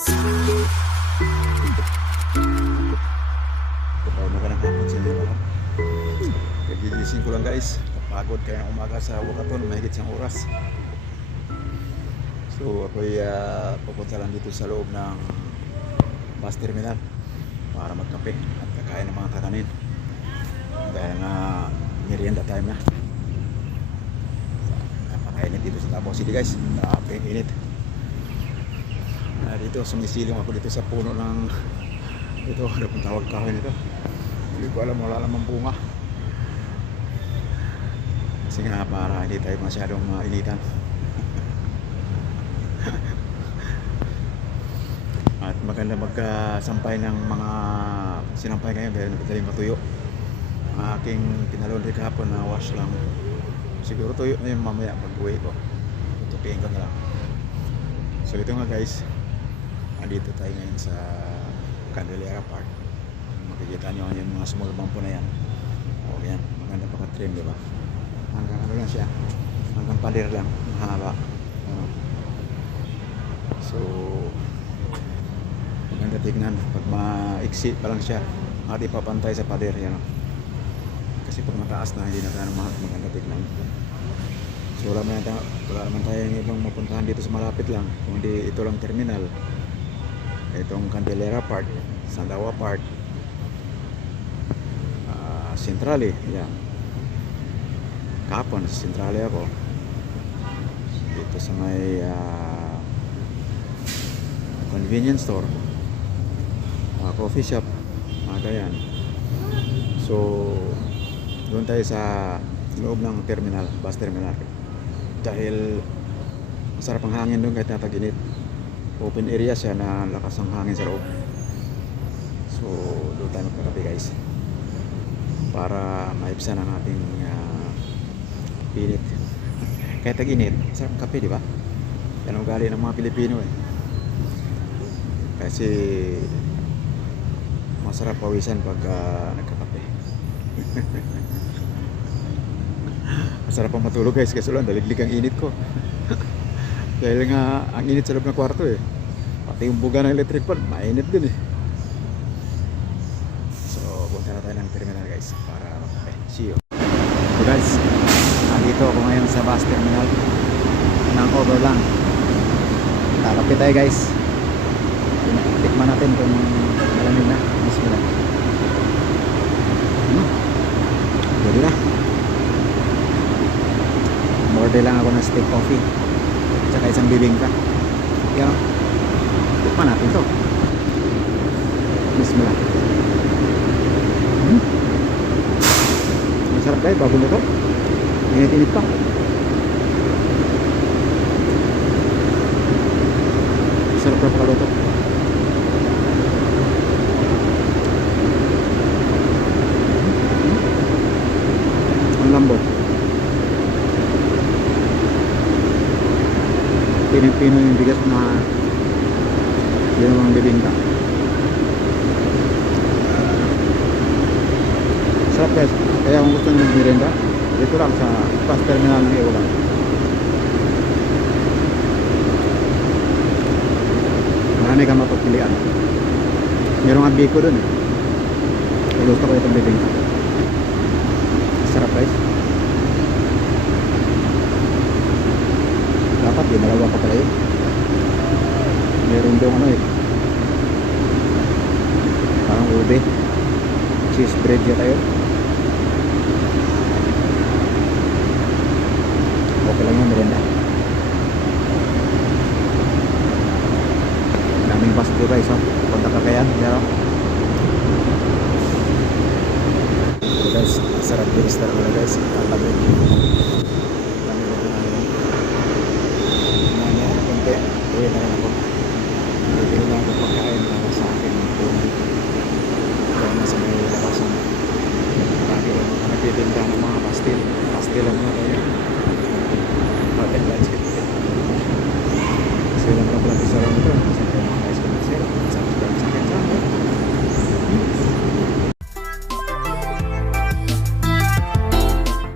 Magandang hapon sa inyo lahat. Nagigising ko lang guys. Pagod kaya umaga sa Wakaton, mahigit siyang oras. So ako'y pupunta lang dito sa loob ng bus terminal para magkape at kakain ng mga kakanin. Dahil nga merienda time na. Napakainit dito sa Davao City guys. Napakainit. Dito sumisilong ako dito sa puno ng ito, ano pong tawag kahoy nito. Hindi ko alam, wala namang bunga. Kasi nga para hindi tayo masyadong mainitan. At maganda magsampay ng mga sinampay ngayon dahil madaling matuyo. Ang aking pinalundri kahapon na wash lang. Siguro tuyo na yun mamaya pag uwi ko. Tutupiin ko na lang. So ito nga guys, andito tayo ngayon sa Candelaria Park. Makikita nyo yung mga small bumpo na yan. O yan, maganda pa ka-trim, diba? Hanggang ano lang siya, hanggang pader lang, mahaba. So maganda tignan pag maiksi pa lang siya, at ipapantay sa pader yan. Kasi pag mataas na, hindi na tayo maganda tignan. So wala naman tayong ibang mapuntahan dito sa malapit lang, kundi ito lang terminal. Itong Candelaria Park, Sandawa Park, Centrale, yan. Kahapon sa Centrale ako. Dito sa may convenience store, coffee shop, mga ganyan. So doon tayo sa loob ng terminal, bus terminal. Dahil masarap ang hangin doon kahit natag-init. Open area siya na lakas ang hangin sa loob. So doon tayo magkakape guys para maibsan ang ating pinit. Kahit tag-init, sarap kape, di ba? Yan ang ugali ng mga Pilipino eh. Kasi masarap pawisan pag nagkakape. Masarap pang matulog guys kasi lang daliglig ang init ko. Dahil nga ang init sa loob ng kwarto eh. Pati yung buga ng electric fan, mainit din eh. So punta na tayo ng terminal guys para makape. See you. So guys, nandito ako ngayon sa bus terminal ng Overland. Kakape tayo guys. Tikman natin kung malamig na. Bismillah. Pwede na. Order lang ako ng steak coffee tsaka isang bibingka. Yan. Tikman natin to. Bismillah. Masarap guys, bago luto. Init-init pa. Masarap na pakaluto. Ang lambot. Pinipino yung bigas na yun ang bibingka. Sarap guys. Kaya kung gusto nyo mag-merenda, dito lang sa bus terminal ng Iwagan. Marami kang mapagpilian. Merong abiko dun eh. Gusto ko itong bibingka. Sarap guys. Dapat yung dalawa pa pala yun. Meron doon ano eh, parang ube, cheese bread yata yun. Okay lang yung merenda. Daming bus dito guys, oh. Punta Cagayan, yan. So guys, sarap din star ko na guys. Ang lamig. Uwi na rin ako. Bibili lang ako pagkain para sa akin ng punan. Kaya nasa may labasan. Lagi ko mga nagtitinda ng mga pastil. Pastil ang mga kaya. Hotel lunch kit. Kasi lang pala sa rin ito.